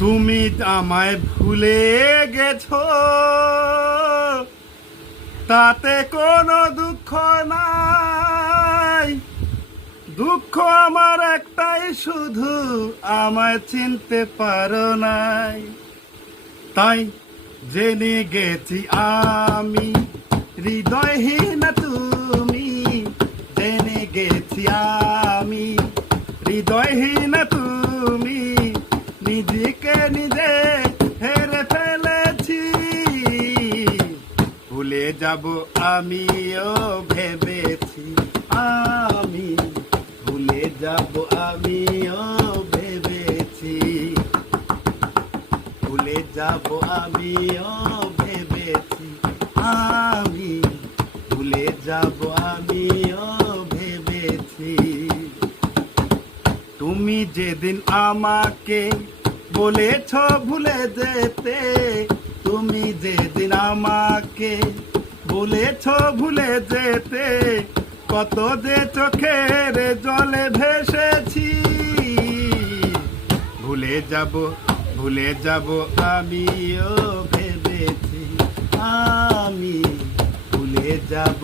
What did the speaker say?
তুমি আমায় ভুলে গেছো, তাতে কোনো দুঃখ নাই। দুঃখ আমার একটাই, শুধু আমায় চিনতে পারো নাই। তাই জেনে গেছি আমি হৃদয়হীন তুমি, জেনে গেছি আমি হৃদয়হীন তুমি। নিজেকে নিজে হেরে ফেলেছি, ভুলে যাব আমিও ভেবেছি। আমি ভুলে যাব আমিও ভেবেছি, ভুলে যাব আমিও ভেবেছি। আমি ভুলে যাব আমিও ভেবেছি। তুমি যেদিন আমাকে বলেছ ভুলে যেতে, তুমি যেদিন আমাকে বলেছ ভুলে যেতে, কত যে চোখের জলে ভেসেছি। ভুলে যাব আমিও ভেবেছি। আমি ভুলে যাব